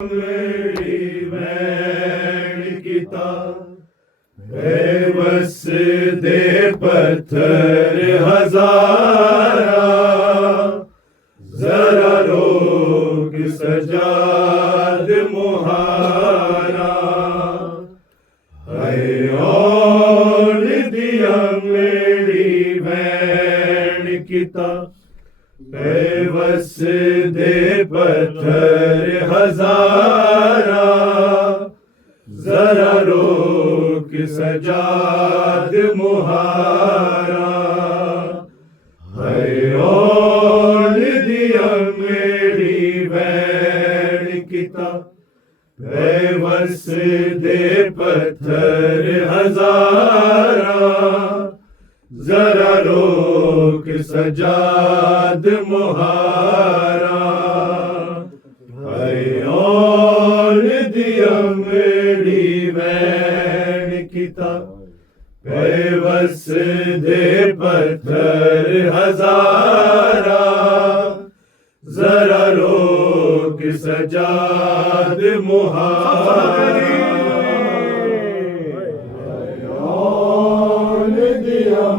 मेरी वैन किता बेबस दे पत्थर हजारा, जरा रोक सजाद मुहारा। है और दिया मेरी वैन किता बेबस दे पत्थर हजारा, जरा रोक सजाद मुहारा। है और दिया मेरी वैन किता बेबस दे पत्थर हजारा, जरा रोक सजाद मुहारा। है और दिया मेरी वैन किता बेबस दे पत्थर हजारा, जरा रोक सजाद मुहारा।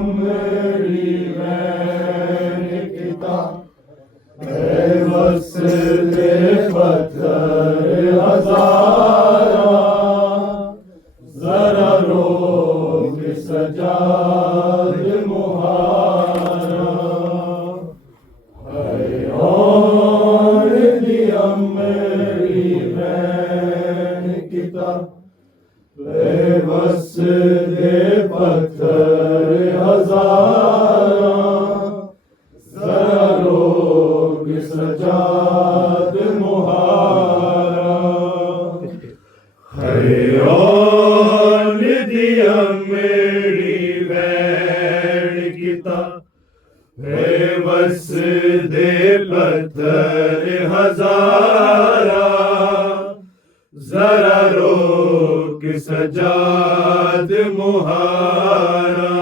मेरी वैन किता बेबस दे पत्थर हजारा, जरा रोक सजाद मुहारा। है और दिया मेरी वैन किता बेबस दे पत्थर हजारा, जरा रोक सजाद मुहारा। है और दिया मेरी वैन किता बेबस दे पत्थर हजारा, जरा रोक सजाद मुहारा।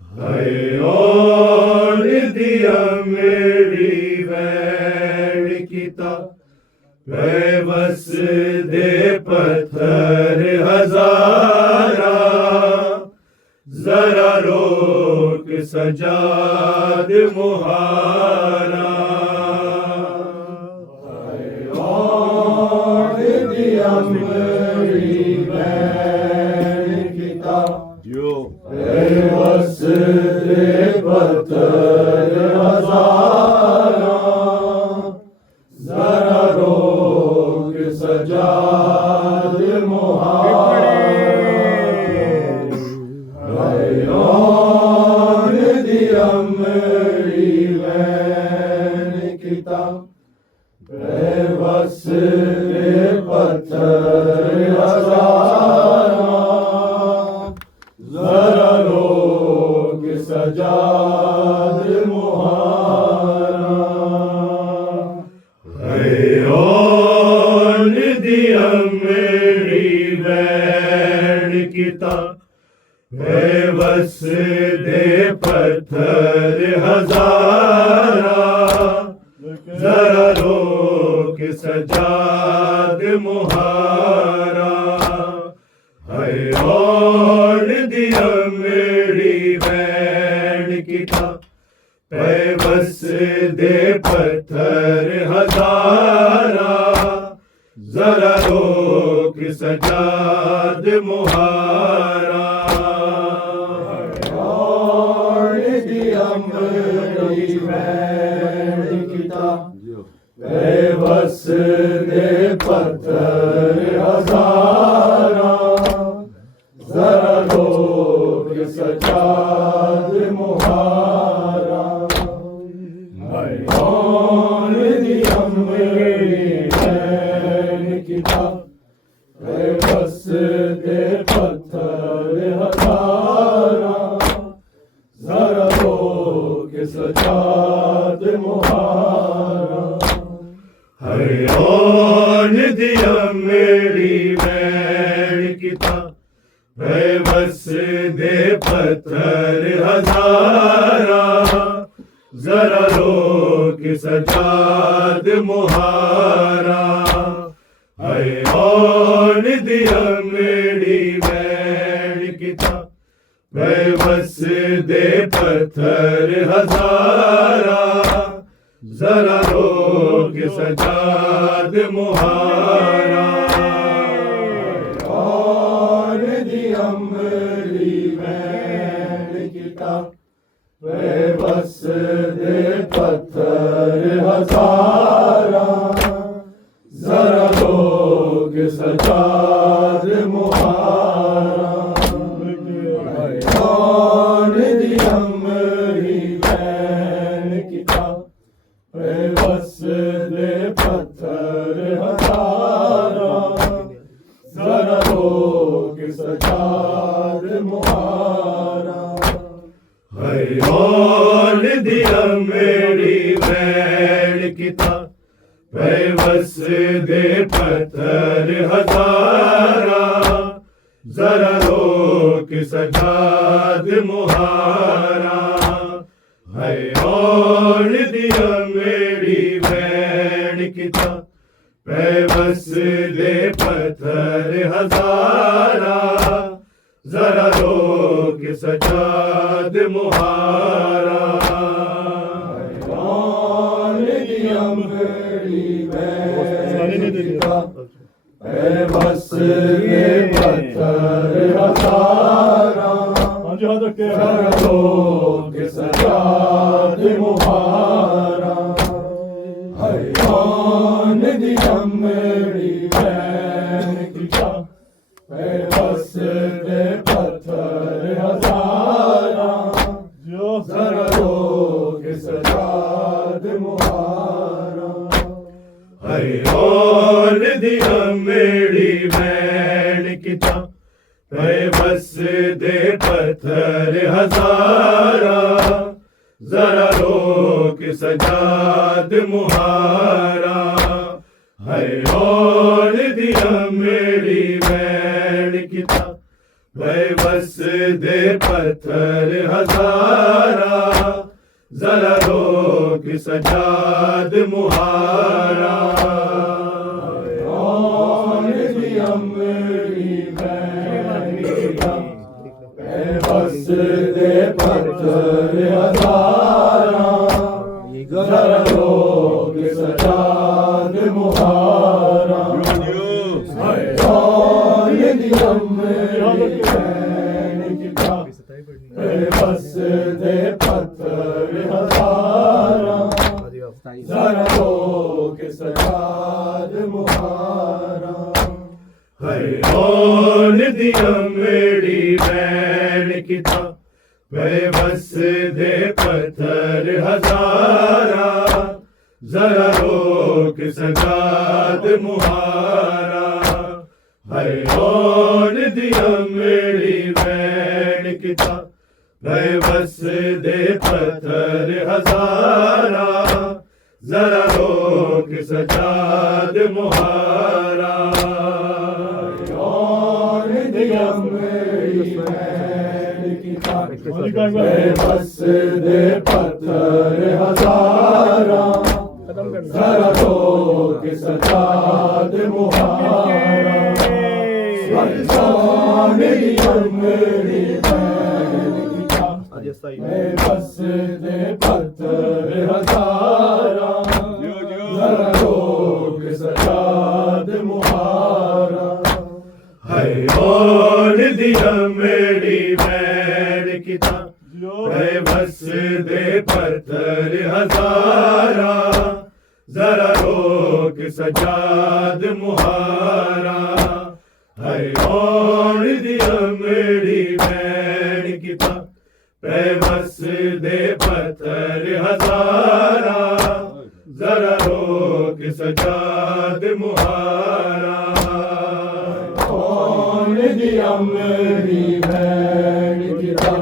है और दिया मेरी वैन किता बेबस दे पत्थर हजारा, जरा रोक सजाद मुहारा। मेरी वैन किता बेबस दे पत्थर हजारा, जरा रोक सजाद मुहारा। है और दिया मेरी वैन किता बेबस दे पत्थर हजारा, जरा रोक सजाद मुहारा। है और दिया मेरी वैन किता बेबस दे पत्थर हजारा, जरा रोक सजाद मुहारा। है और दिया मेरी वैन किता बेबस दे पत्थर हजारा, जरा रोक सजाद मुहारा। और दिया मेरी वैन किता बेबस दे पत्थर हजारा, जरा रोक सजाद मुहारा। है और दिया मेरी वैन किता बेबस दे पत्थर हजारा, जरा रोक सजाद मुहारा। है और दिया मेरी वैन किता बेबस दे पत्थर हजारा, जरा रोक सजाद मुहारा। दी अमड़ी वैण किता बेबस दे पत्थर हजारा जरा रोक सजाद मुहारा और दी अमड़ी वैण किता बेबस दे पत्थर हजारा जरा लोग सजाद मुहारा कौन दी अमरी वैन किता बेबस दे पत्थर हजारा जरा लोग सजाद मुहारा कौन दी अमरी वैन किता बेबस दे पत्थर हजारा जरा रोक सजाद मुहारा है और दिया मेरी वैन किता बेबस दे पत्थर हजारा जरा रोक सजाद मुहारा बेबस दे पत्थर हजारा जरा लोग सजाद मुहारा है कौन दी अमड़ी वैन किता बेबस दे पत्थर हजारा जरा लोग सजाद मुहारा है कौन दी अमड़ी वैन किता बेबस दे पत्थर हजारा जरा रोक सजाद मुहारा है और दी अमड़ी वैन किता बेबस दे पत्थर हजारा जरा रोक सजाद मुहारा बेबस दे पत्थर हजारा जरा लोग सजाद मुहारा कौन दी अमड़ी वैन किता बेबस दे पत्थर हजारा जरा लोग सजाद मुहारा है कौन दी अमड़ी वैन किता बेबस दे पत्थर हजारा जरा रोक सजाद मुहारा है कौन दी अमड़ी वैन किता बेबस दे पत्थर हजारा जरा रोक सजाद मुहारा कौन दी अमड़ी वैन किता बेबस दे पत्थर हजारा जरा लोग सजाद मुहारा कौन दी अमड़ी वैन किता बेबस दे पत्थर हजारा जरा लोग सजाद मुहारा है कौन दी अमड़ी वैन किता बेबस दे पत्थर हजारा जरा रोक सजाद मुहारा है कौन दी अमड़ी वैन किता बेबस दे पत्थर हजारा जरा रोक सजाद मुहारा कौन दी अमड़ी वैन किता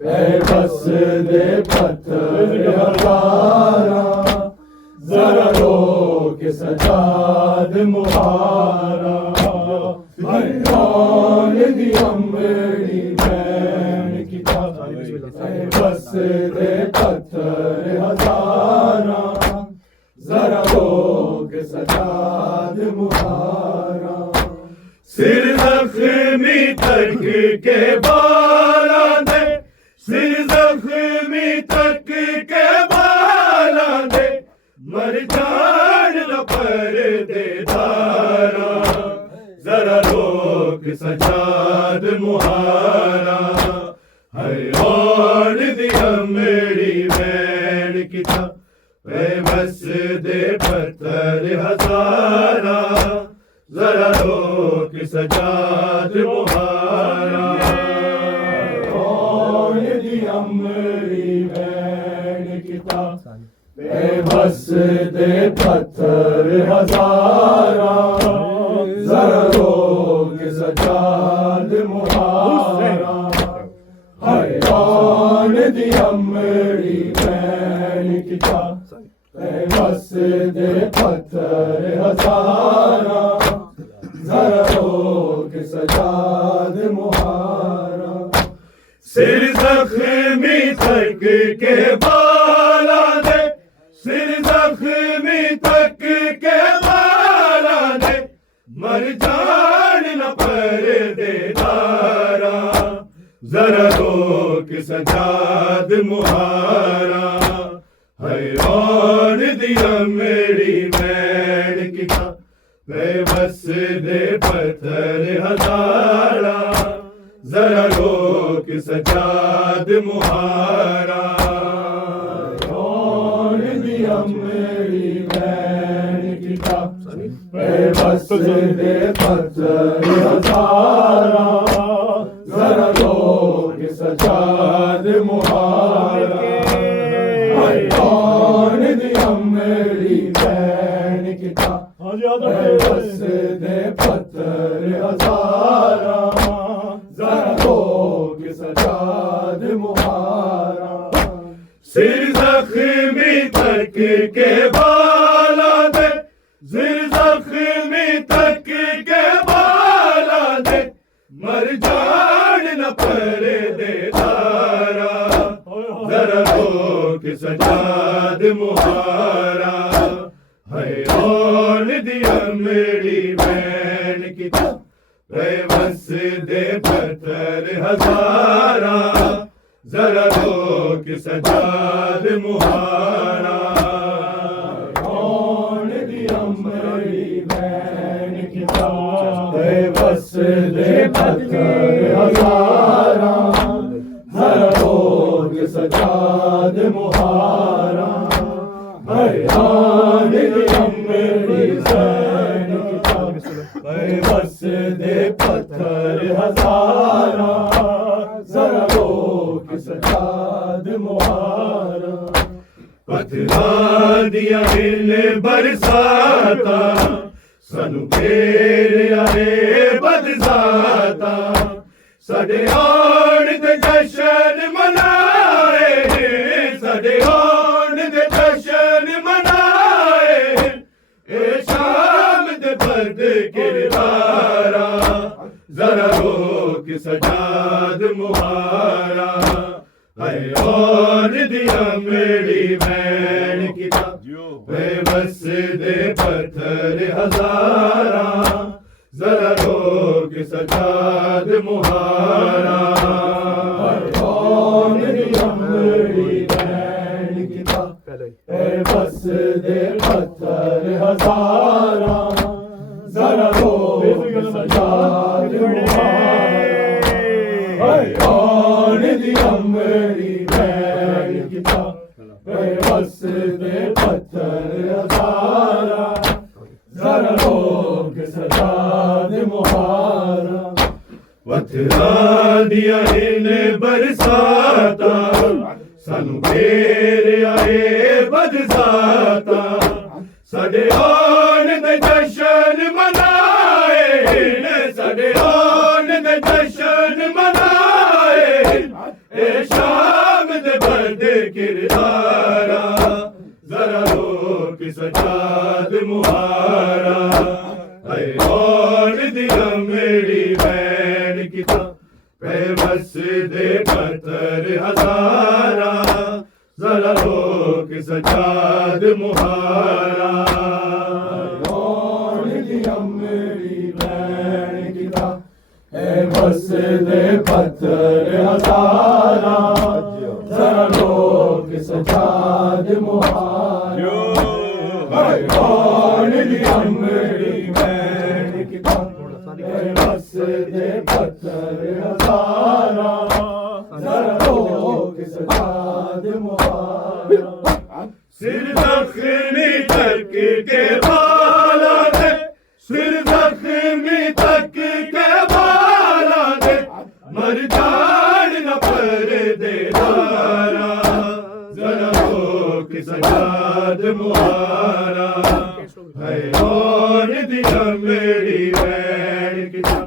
बेबस दे पत्थर हजारा जरा लोग सजाद मुहारा कौन दी अमड़ी वैन किता बेबस दे पत्थर हजारा जरा लोग सजाद मुहारा सिर जख्मी तक के बाला दे, सिर जख्मी तक के बाला दे, मर जान न पर दे दारा, जरा रोक सजाद मुहारा, हैरान दिया मेरी वैन किता, बस दे पत्थर हजारा, जरा रोक सजाद मुहारा, हैरान दिया मेरी वैन किता, बस दे पत्थर हजारा, जरा रोक सजाद मुहारा, हैरान दिया मेरी वैन किता, बस दे पत्थर हजारा, जरा रोक सजाद मुहारा, सिर जख्मी तक के बाला दे, सिर जख्मी तक के बाला दे, मर जान न पर दे दारा, जरा रोक सजाद मुहारा, हैरान दिया मेरी वैन किता, बस दे पत्थर हजारा, जरा रोक सजाद मुहारा, हैरान दिया मेरी वैन किता, बस दे पत्थर हजारा, जरा रोक सजाद मुहारा, हैरान दिया मेरी वैन किता, बस दे पत्थर हजारा, जरा रोक सजाद मुहारा, सिर जख्मी तक के बाला दे, सिर जख्मी तक के बाला दे, मर जान न पर दे दारा, जरा रोक सजाद मुहारा, हैरान दिया मेरी वैन किता, बस दे पत्थर हजारा, जरा रोक सजाद मुहारा, हैरान दिया मेरी वैन किता, बस दे पत्थर हजारा, जरा रोक सजाद मुहारा, हैरान दिया मेरी वैन किता, बस दे पत्थर हजारा, जरा रोक सजाद मुहारा, पत्थरा दिया हिल बरसाता, सानू घेर आए बदजाता, साडे आन दे जशन मनाए, साडे आन दे जशन मनाए, ए शाम दे बद किरदारा, जरा रोक सजाद मुहारा, हैरान दिया मेरी वैन किता, बस दे पत्थर हजारा, जरा रोक सजाद मुहारा, हैरान दिया मेरी वैन किता, बस दे पत्थर हजारा, जरा रोक सजाद मुहारा, हैरान दिया मेरी वैन किता, बस दे पत्थर हजारा, जरा रोक सजाद मुहारा, पत्थरा दिया इन बरसाता, सानू घेर आए बदजाता, साडे आन दे जशन मनाए, साडे आन दे जशन मनाए, ए शाम दे बद किरदारा, जरा रोक सजाद मुहारा, हैरान दिया मेरी वैन किता, बस दे पत्थर हजारा, जरा रोक सजाद मुहारा, हैरान दिया मेरी वैन बस दे पत्थर हजारा जरा लोग सजाद मुहारा कौन दी अमड़ी बैठ किता बस दे पत्थर हजारा जरा लोग सजाद मुहारा सिर जख्मी तक के बाला दे सिर जख्मी तक के बाला दे मर जान न पर दे दारा जरा लोग सजाद मुहारा है और दिया मेरी बैठ किता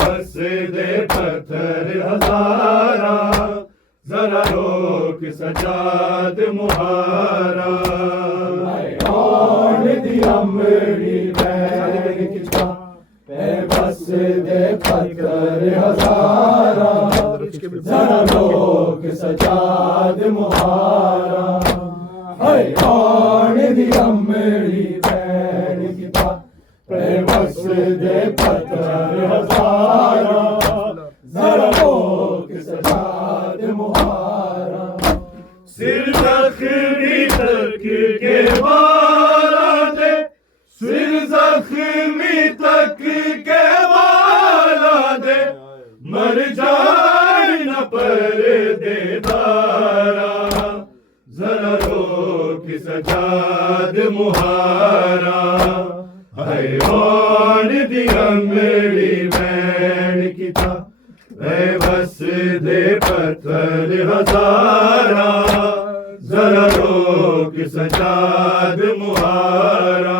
बस दे पत्थर हजारा जरा लोग सजाद मुहारा कौन दिया मेरी बैठ किता बस दे पत्थर हजारा जरा लोग सजाद मुहारा कौन दिया मेरी बैठ किता बस दे पत्थर हजारा जरा लोग सजाद मुहारा सिर जख्मी तक के बाला दे सिर जख्मी तक के बाला दे मर जाए न पर दे दारा जरा लोग सजाद मुहारा है कौन दिया मेरी बैठ किता बस दे पत्थर हजारा जरा लोग सजाद मुहारा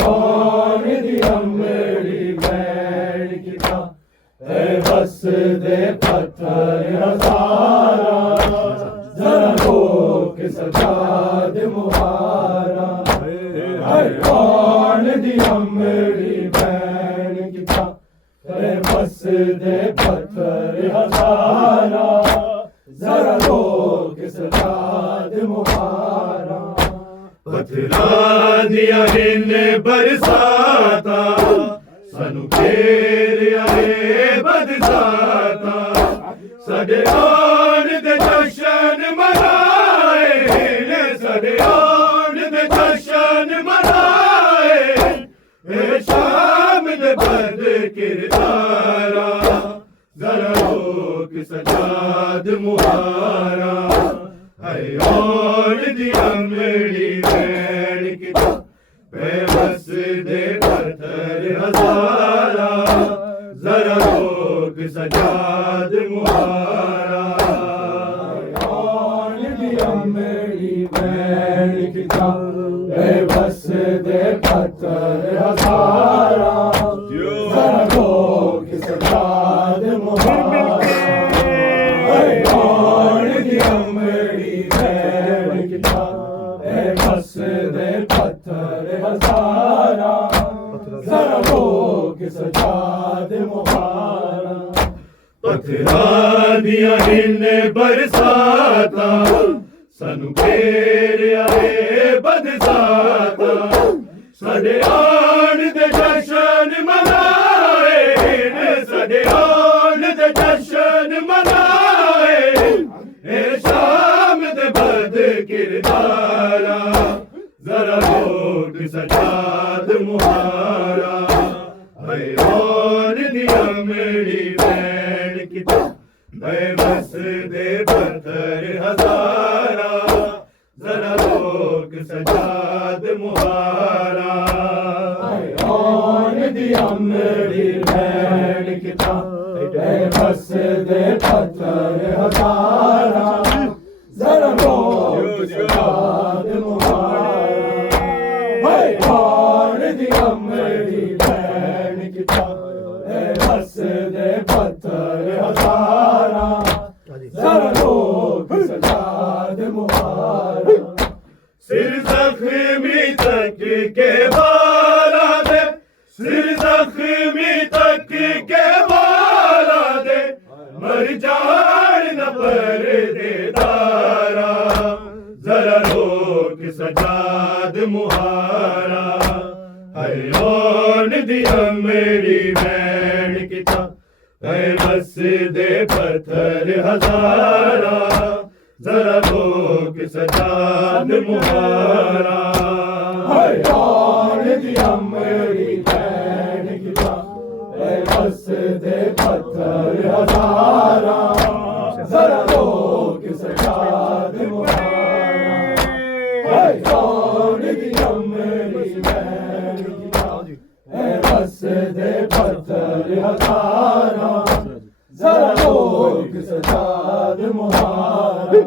कौन दिया मेरी बैठ किता बस दे पत्थर हजारा जरा लोग सजाद मुहारा कौन दिया मेरी बैठ किता बस दे पत्थर हजारा जरा लोग सजाद मुहारा पत्थरा दिया इन्ने बरसाता सानू घेरिया बरसाता साडे आन दे जशन मनाए साडे आन दे जशन मनाए शाम दे बद किरदारा जरा लोग सजाद मुहारा है और दिया मेरी बैठ किता बस दे पत्थर हजारा जरा लोग सजाद मुहारा और दिया मेरी बैठ किता बस दे पत्थर हजारा जरा लोग सजाद मुहारा और दिया मेरी बैठ किता बस दे पत्थर हजारा जरा लोग सजाद मुहारा पत्थरा दिया इन्ने बरसाता सानू घेरिया बरसाता साडे आन दे जशन मनाए साडे आन दे जशन मनाए शाम दे बद किरदारा जरा लोग सजाद मुहारा है और दिया मेरी बैठ किता बस दे पत्थर हजारा जरा लोग सजाद मुहारा और दिया मेरी बैठ किता बस दे पत्थर हजारा जरा लोग सजाद मुहारा और दिया मेरी बैठ किता बस दे पत्थर हजारा जरा लोग सजाद मुहारा सिर जख्मी तक के बाला दे सिर जख्मी तक के बाला दे मर जान न पर दे दारा जरा लोग सजाद मुहारा है और दिया मेरी बैठ किता बस दे पत्थर हजारा जरा लोग सजाद मुहारा कौन दिया मेरी बहन किता बस दे पत्थर हजारा जरा लोग सजाद मुहारा कौन दिया मेरी बहन किता बस दे पत्थर हजारा जरा लोग सजाद मुहारा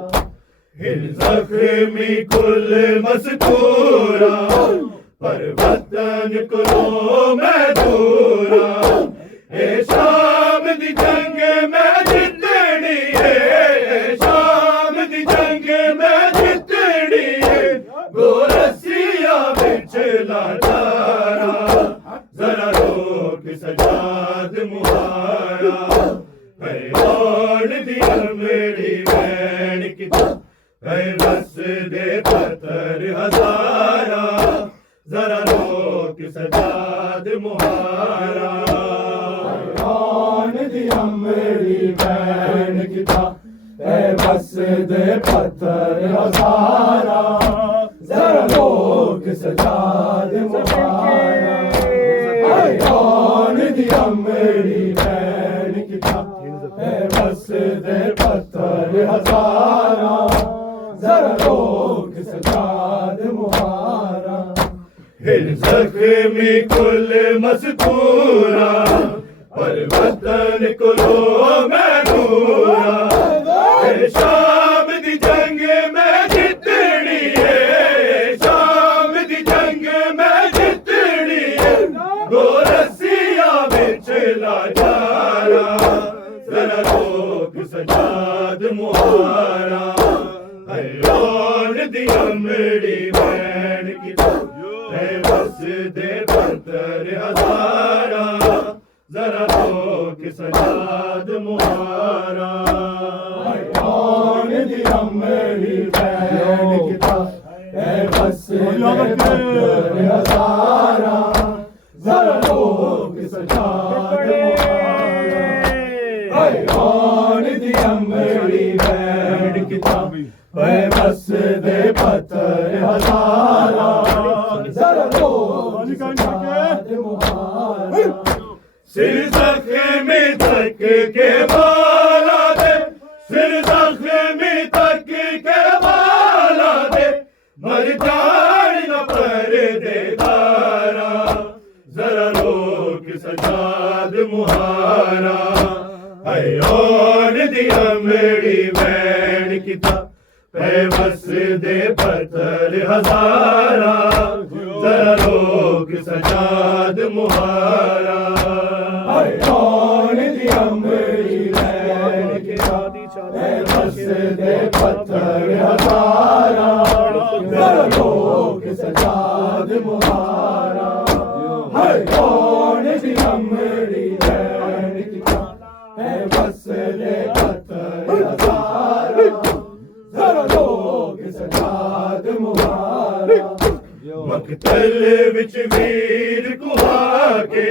हिल जख्मी कुल मस्तूरा पर वतन कुलो मैं दूरा ए शाम दी जंग मैं जितनी है शाम दी जंग मैं जितनी है गोरसिया बिच लाचारा जरा लोग सजाद मुहारा कौन दिया मेरी बहन किता बस दे पत्थर हजारा जरा लोग सजाद मुहारा कौन दिया मेरी बहन किता बस दे पत्थर हजारा जरा लोग सजाद मुहारा कौन दिया मेरी बहन किता बस दे पत्थर हजारा जरा लोग सजाद मुहारा हिल जख्मी कुल मस्तूरा पर वतन कुलो मैं दूरा शाम दी जंग मैं जितनी है शाम दी जंग मैं जितनी है गोरसिया बिच लाचारा जरा लोग सजाद मुहारा कौन दिया मेरी बहन किता बस दे पत्थर हजारा जरा लोग सजाद मुहारा कौन दिया मेरी बहन किता बस दे पत्थर हजारा जरा लोग सजाद मुहारा कौन दिया मेरी बहन किता बस दे पत्थर हजारा जरा लोग सजाद मुहारा सिर जख्मी तक के बाला दे सिर जख्मी तक के बाला दे मर जाए न पर दे दारा जरा लोग सजाद मुहारा कौन दिया मेरी बहन किता बस दे पत्थर हजारा जरा लोग सजाद मुहारा कौन दिया मेरी बहन किता बस दे पत्थर हजारा जरा लोग सजाद मुहारा कौन दिया मेरी बहन किता बस दे पत्थर हजारा जरा लोग सजाद मुहारा मकतल विच वीर कुहा के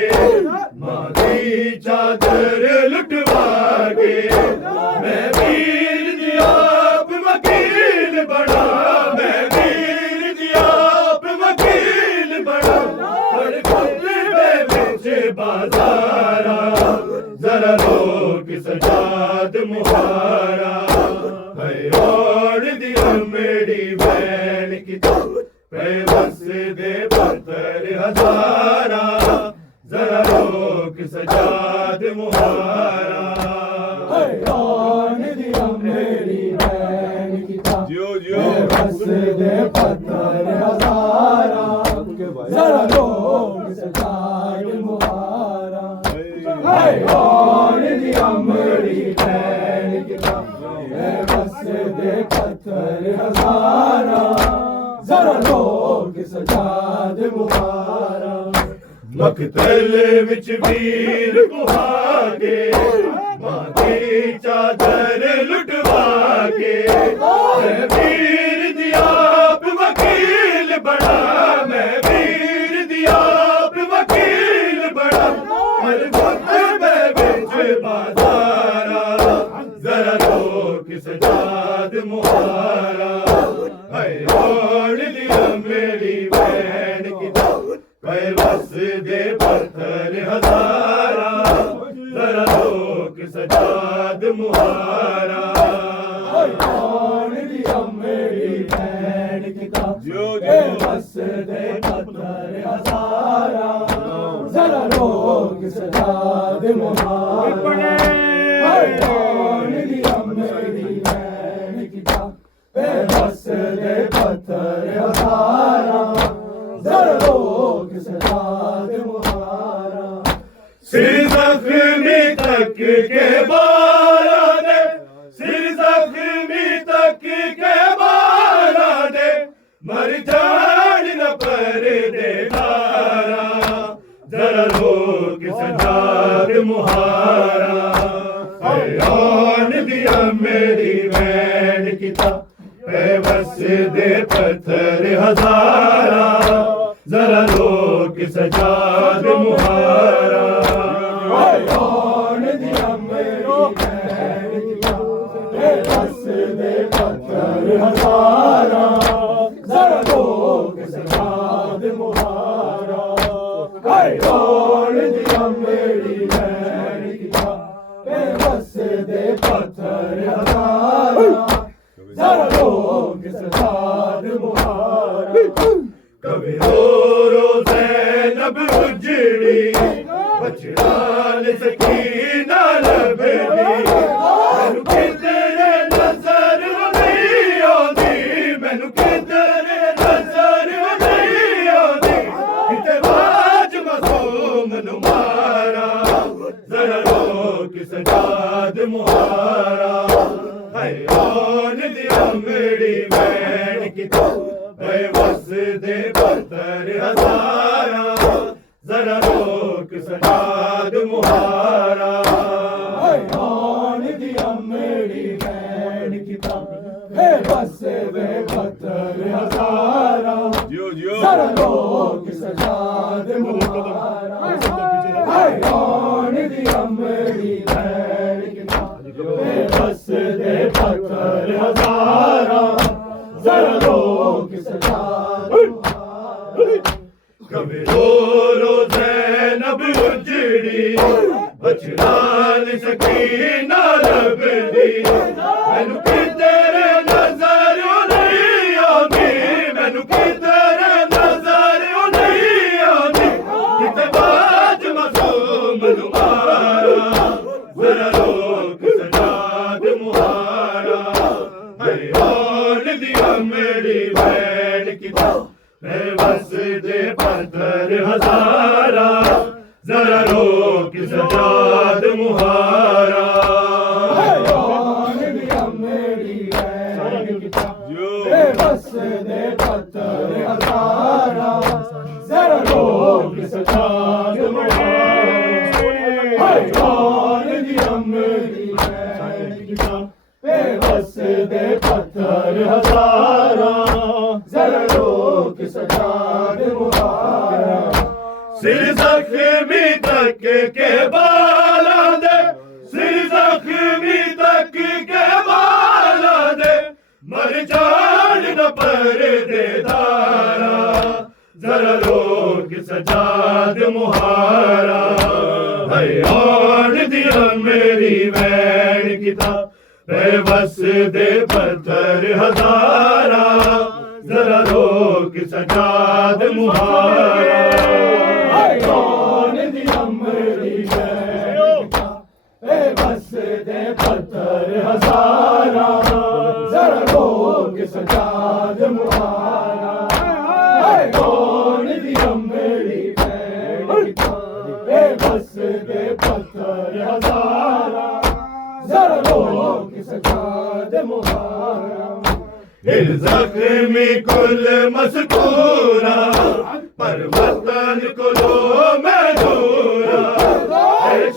मां दी चादर लुटवा के मैं वीर दी आप वकील बना मैं वीर दी आप वकील बना पर खुतबे विच बाजारा जरा लोग सजाद मुहारा कौन दिया मेरी बहन किता बस दे पत्थर हजारा जरा लोग सजाद मुहारा कौन दिया मेरी बहन किता बस दे पत्थर हजारा जरा लोग सजाद मुहारा कौन दिया मेरी बहन किता बस दे पत्थर हजारा जरा लोग सजाद मुहारा मकतल विच वीर कुहा के मां दी चादर लुटवा के मैं वीर दी आप वकील बना मैं वीर दी आप वकील बना पर खुतबे बस दे पत्थर हजारा जरा लोक सजाद मुहारा कौन दिया मेरी बहन किताब बस दे पत्थर हजारा जरा लोक सजाद मुहारा कौन दिया मेरी बहन किताब बस दे पत्थर हजारा जरा लोक सजाद मुहारा सिर जख्मी तक के बाला दे सिर जख्मी तक के बाला दे मर जान न पर दे दारा जरा लोक सजाद मुहारा कौन दिया मेरी बहन किताब बस दे पत्थर हजारा जरा लोक सजाद मुहारा कौन दिया मेरी बहन किताब बस दे पत्थर हजारा जरा लोक सजाद मुहारा कौन दिया मेरी बहन किताब बस दे पत्थर हजारा जरा लोक सजाद मुहारा कभी रो ज़ैनब उजड़ी बचड़ान सकीना लबड़ी मैनू किधरे नजर नहीं आंदी मैनू किधरे नजर नहीं आंदी किते बाज मासूम नू मारा जरा लोक सजाद मुहारा कौन दिया मेरी बहन किताब बस दे पत्थर हजारा जरा लोक सजाद मुहारा कौन दिया मेरी बहन किताब बस दे पत्थर हजारा जरा लोक सजाद मुहारा कौन दिया मेरी बहन किताब बस दे पत्थर हजारा जरा लोक सजाद कभी रो ज़ैनब उजड़ी बचड़ान सकीना लबड़ी मैनू किधरे नजर नहीं आंदी मैनू किधरे नजर नहीं आंदी किते बाज मासूम नू मारा जरा लोक सजाद मुहारा कौन दिया मेरी बहन किताब बस दे पत्थर हजारा जरा लोक सजाद मुहारा कौन दिया मेरी बहन किताब बस दे पत्थर हजारा जरा लोक सजाद मुहारा कौन दिया मेरी बहन किताब बस दे पत्थर हजारा जरा लोक सजाद मुहारा सिर जख्मी तक के बाला दे सिर जख्मी तक के बाला दे मर जान न पर दे दारा जरा लोक सजाद मुहारा कौन दिया मेरी बहन किताब बस दे पत्थर हजारा जरा लोक सजाद मुहारा कौन दिया मेरी बहन किताब बस दे पत्थर हजारा जरा लोक सजाद मुहारा कौन दिया मेरी बहन किताब बस दे पत्थर हजारा जरा लोक सजाद मुहारा जख्मी कुल मस्तूरा पर वतन को लो मैं दूरा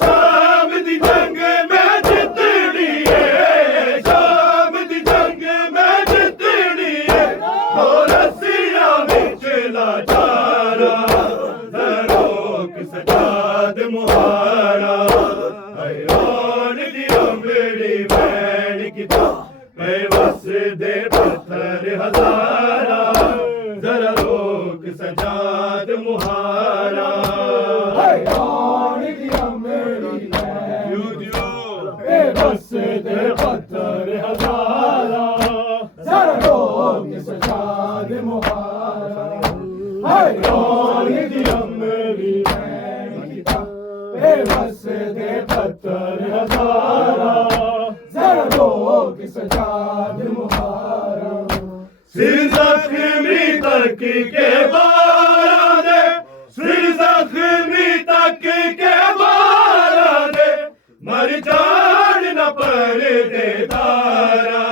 शाम दी जंग में जितनी है शाम दी जंग में जितनी है रस्सियां बिच लाचारा लोक सजाद मुहारा कौन दिया मेरी बहन किताब बस दे पत्थर हजारा जरा लोक सजाद मुहारा हैरान दी अमरी बेबस दे पत्थर हजारा जरा रोक सजा दे मुहारा हैरान दी अमरी बेबस दे पत्थर हजारा जरा रोक सजा दे मुहारा सिर जख्मी तक के बारा दे सिर जख्मी तक के बारा दे मर जान न पर दे दारा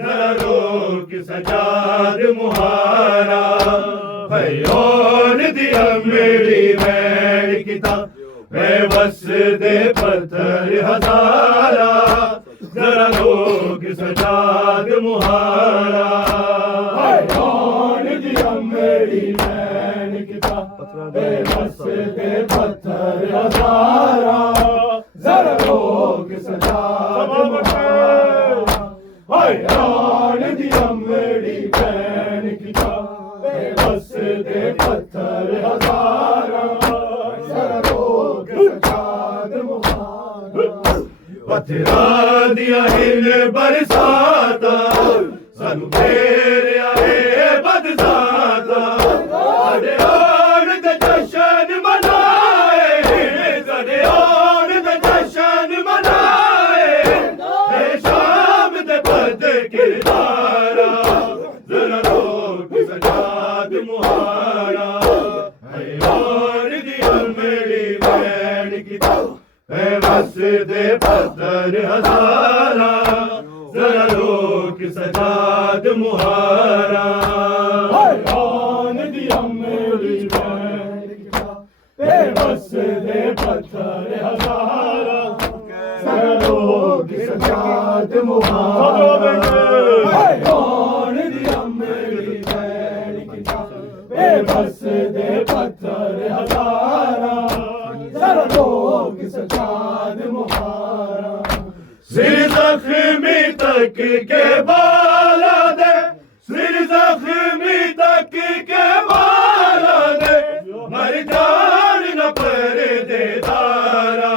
जरा रोक सजाद मुहारा हैरान दी अमरी वैन किताब बेबस दे पत्थर हजारा जरा रोक सजाद मुहारा हैरान दी अमरी वैन किताब बेबस दे पत्थर हजारा जरा रोक सजाद मुहारा हैरान दी अमरी वैन किताब बेबस दे पत्थर हजारा जरा रोक सजाद मुहारा पत्थरां दियां हिल बरसाता सानू तेरे आए बदसाता साडे आन दे जशन मनाए साडे आन दे जशन मनाए ए शाम दे बद किरदारा जरा रोक सजाद मुहारा हैरान दी अमरी वैन किताब बेबस दे पत्थर हजारा जरा रोक सजाद मुहारा हैरान दी अमरी वैन किताब बेबस दे पत्थर हजारा जरा रोक सजाद मुहारा हैरान दी अमरी वैन किताब बेबस दे पत्थर हजारा जरा रोक सजाद मुहारा सिर जख्मी तक के बाला दे सिर जख्मी तक के बाला दे मर जान न पर दे दारा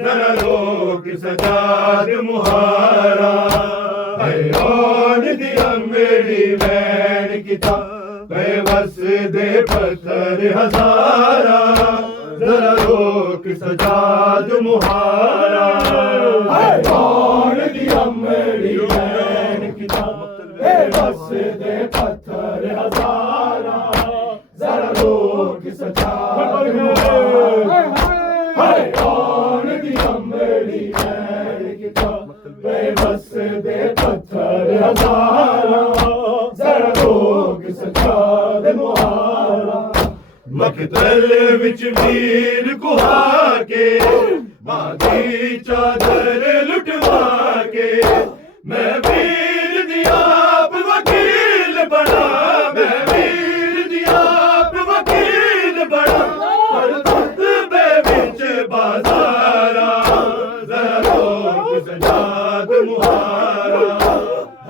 जरा रोक सजाद मुहारा हैरान दी अमरी वैन किताब बेबस दे पत्थर हजारा जरा रोक सजाद मुहारा हैरान दी अमरी वैन किताब बेबस दे पत्थर हजारा जरा रोक सजाद मुहारा हैरान दी अमरी वैन किताब बेबस दे पत्थर हजारा जरा रोक सजाद मुहारा मकतल विच वीर कुहा के बागी चादर लुटवा के मैं वीर दी आप वकील बना मैं वीर दी आप वकील बना पर खुतबे विच बाजारा जरा रोक सजाद मुहारा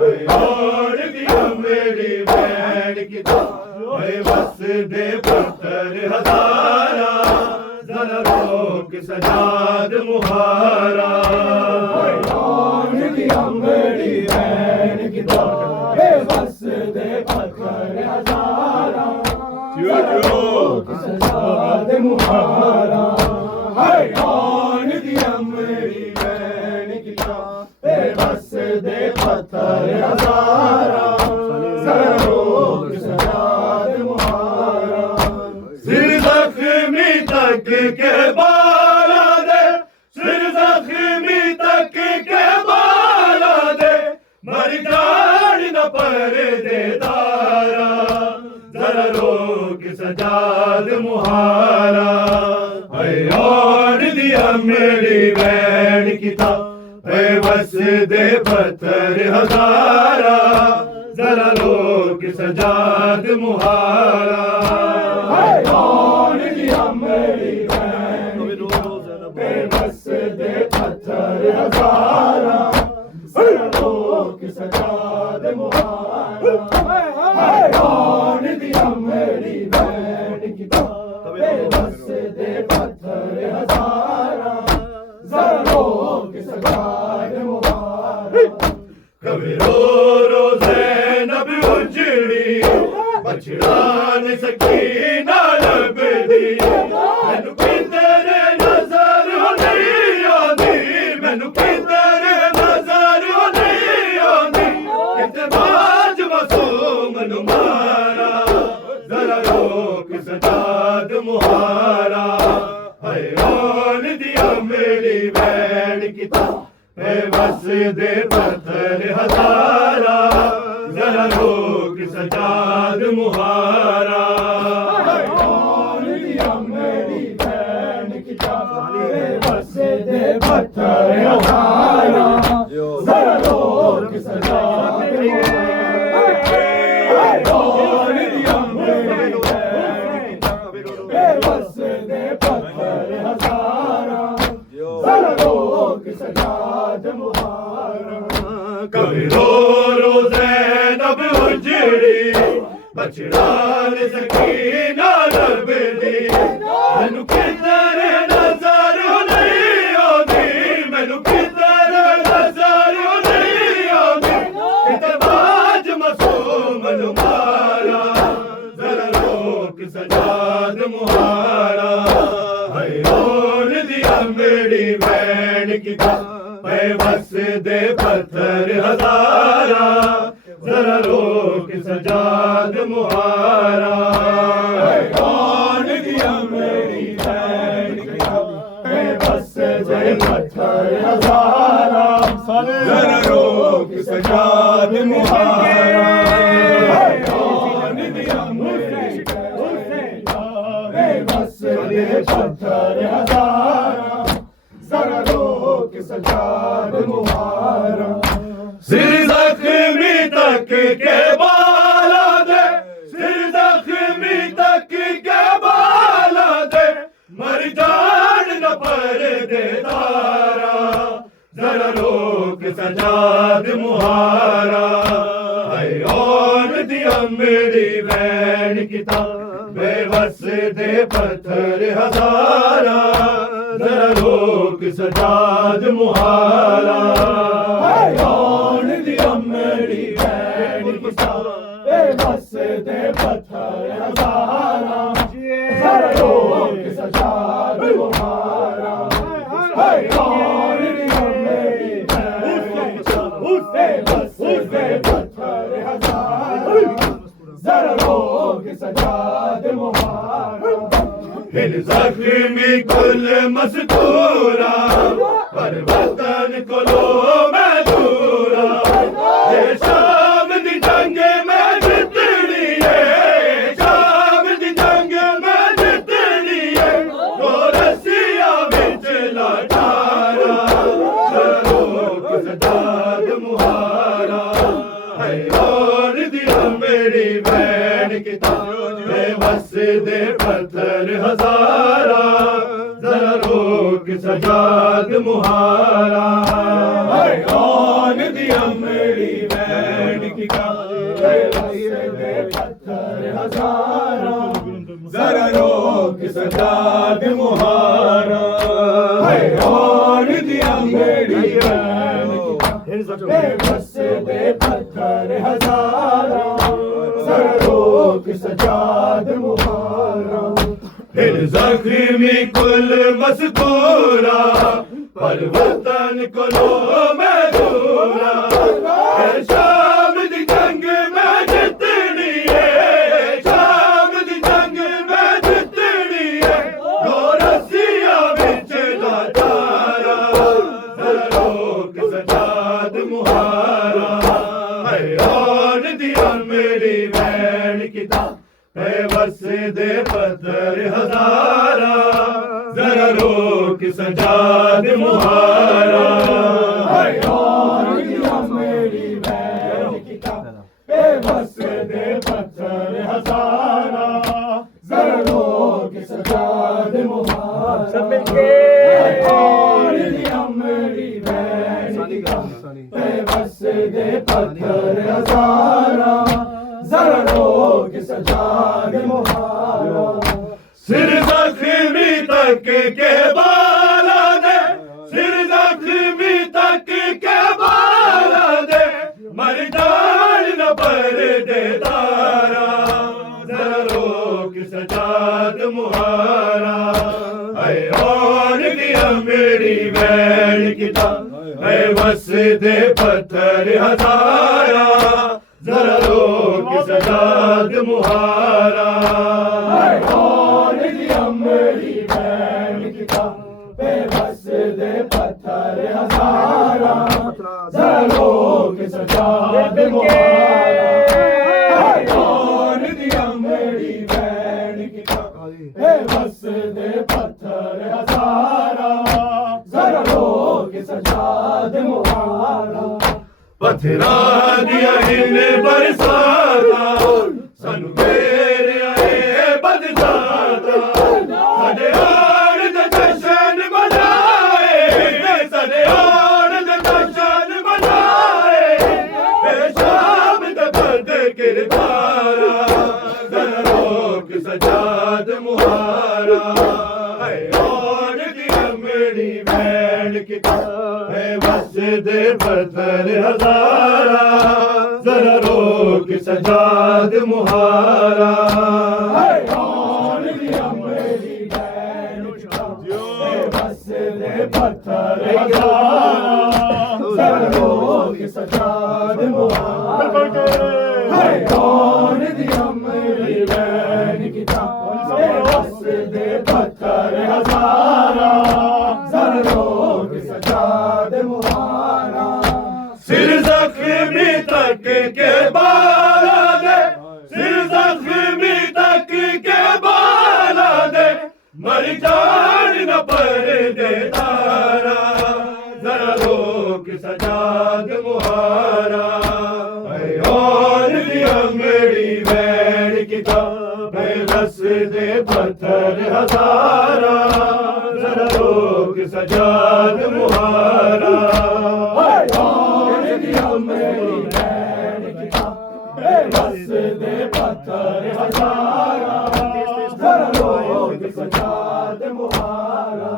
हैरान दी अमरी वैन किताब बेबस दे पत्थर हजारा जरा रोक सजाद मुहारा हैरान दी अमरी वैन किताब बेबस दे पत्थर हजारा जरा रोक सजाद मुहारा हैरान दी अमरी वैन किताब बेबस दे पत्थर हजारा जरा रोक सजाद मुहारा सिर जख्मी तक के बाला दे सिर जख्मी तक के बाला दे मर जान न पर दे दारा जरा रोक सजाद मुहारा हैरान दी अमरी वैन किताब बेबस दे पत्थर हजारा जरा रोक सजाद मुहारा हैरान दी अमरी वैन किताब बेबस दे पत्थर हजारा जरा रोक सजाद मुहारा हैरान दी अमरी वैन किताब बेबस दे मैनू की तेरे नजर नहीं आंदी मैनू की तेरे नजर नहीं आंदी किते बाज मासूम नू मारा जरा रोक सजाद मुहारा हाय ओन दिया मेरी बैठ किता बस दे पत्थर हजारा जरा रोक सजाद मुहारा कौन दिया मेरी बहन की जान बस दे पत्थर हजारा जरा रोक सजाद मुहारा कौन दिया मेरी बहन की जान बस दे पत्थर हजारा जरा रोक सजाद मुहारा कभी रो रो ज़ैनब उजड़ी बचड़ाल सकीना लबदी मैनू किधरे नजर नहीं आंदी मैनू किधरे नजर नहीं आंदी किते बाज मासूम नू मारा जरा रोक सजाद मुहारा हाय ओन दिया मेरी बैन की बस दे पत्थर हजारा जरा रोक सजाद मुहारा कौन दिया मेरी बहन की जान बस दे पत्थर हजारा जरा रोक सजाद मुहारा कौन दिया मेरी बस दे पत्थर हजारा जरा रोक सजाद मुहारा सिर जख्मी तक के बाला दे सिर जख्मी तक के बाला दे मर जान न पर दे दारा जरा रोक सजाद मुहारा हाय ओन दिया मेरी बैन किता बेबस दे पत्थर हजारा जरा रोक सजाद मुहारा कौन दिया मेरी बहन की जान बस दे पत्थर हजारा जरा रोक सजाद मुहारा कौन दिया मेरी बहन की जान बस दे पत्थर हजारा जरा रोक सजाद मुहारा हिल जख्मी कुल मस्तूरा पर वतन को लो मैं दूरा ये शाम दी जंग में जितनी है शाम दी जंग में जितनी है तो रसिया बिच लाचारा जरा रोक सजाद मुहारा है और दिया मेरी बैन किताब बस दे पत्थर हजारा जरा रोक सजाद मुहारा कौन दिया मेरी बहन की जान दे पत्थर हजारा जरा रोक सजाद मुहारा कौन दिया मेरी बहन की जान बस दे पत्थर हजारा जरा रोक सजाद मुहारा हिल जख्मी कुल मस्तूरा पर वतन को लो मैं दूरा है शाम दी जंग में जितनी है शाम दी जंग में जितनी है दो रस्सियां बिच लाचारा जरा रोक सजाद मुहारा है और दिया मेरी बैन किताब बस दे पत्थर हजारा जरा रोक सजाद मुहारा कौन दिया मेरी बहन की जान बस दे पत्थर हजारा जरा रोक सजाद मुहारा कौन दिया मेरी बहन की जान बस दे पत्थर हजारा जरा रोक सजाद मुहारा सिर जख्मी तक के बाला दे सिर जख्मी तक के बाला दे मर जान न पर दे दारा जरा रोक सजाद मुहारा है वसदे पत्थर हजारा जरा रोक सजाद मुहारा और दिया मेरी बहन की बेबस दे पत्थर हजारा जरा रोक सजाद मुहारा और दिया मेरी बहन की बेबस दे पत्थर हजारा जरा रोक सजाद मुहारा पत्थरा दिया इन बरसाता सानू मेरे आए बदसाता साडे आड़ दे जशन मनाए साडे आड़ दे जशन मनाए शाम दे बद किरदारा जरा रोक सजाद मुहारा है और दिया मेरी बहन की है वसदे पत्थर हजारा जरा रोक सजाद मुहारा और दिया मेरी बहन की वसदे पत्थर हजारा जरा रोक सजाद मुहारा और दिया मेरी बहन की वसदे पत्थर हजारा जरा रोक सजाद मुहारा सिर जख्मी तक के बाला दे सिर जख्मी तक के बाला दे मर जान न पर दे तारा जरा रोक सजाद मुहारा और दिया मेरी बहन की वसदे पत्थर हजारा जरा रोक सजाद मुहारा और दिया मेरी बहन की वसदे पत्थर हजारा जरा रोक सजाद मुहारा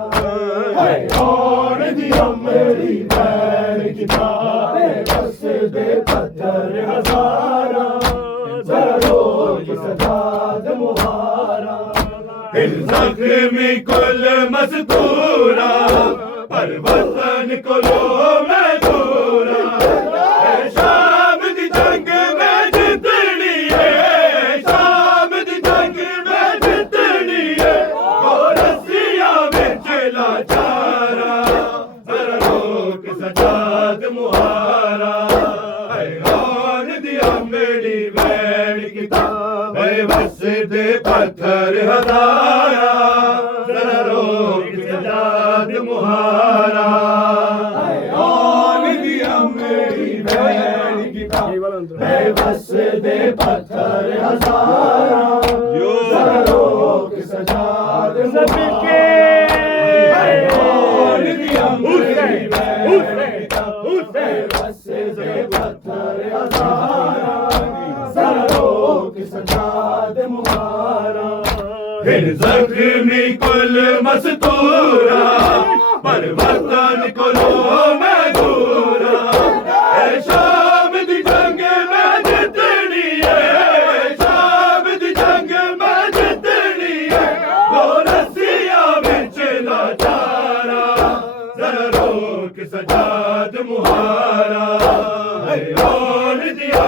और दिया मेरी बहन की वसदे पत्थर हजारा जरा रोक सजाद मुहारा दिल जख्मी कुल मस्तूरा पर वतन को लो मैं दूरा शाम दी जंग में जितनी है शाम दी जंग में जितनी है रस्सियां विच लाचारा जरा रोक सजाद मुहारा और दिया मेरी बहन की वसदे पत्थर हजारा जरा रोक सजाद मुहारा और दिया मेरी बहन की वसदे पत्थर हजारा जरा रोक सजाद मुहारा और दिया मेरी बहन की वसदे पत्थर हजारा जरा रोक सजाद मुहारा दिल जख्मी कुल मस्तूरा पर वतन को लो मैं दूरा शाम दी जंग में जितनी है शाम दी जंग में जितनी है रस्सियां विच लाचारा जरा रोक सजाद मुहारा और दिया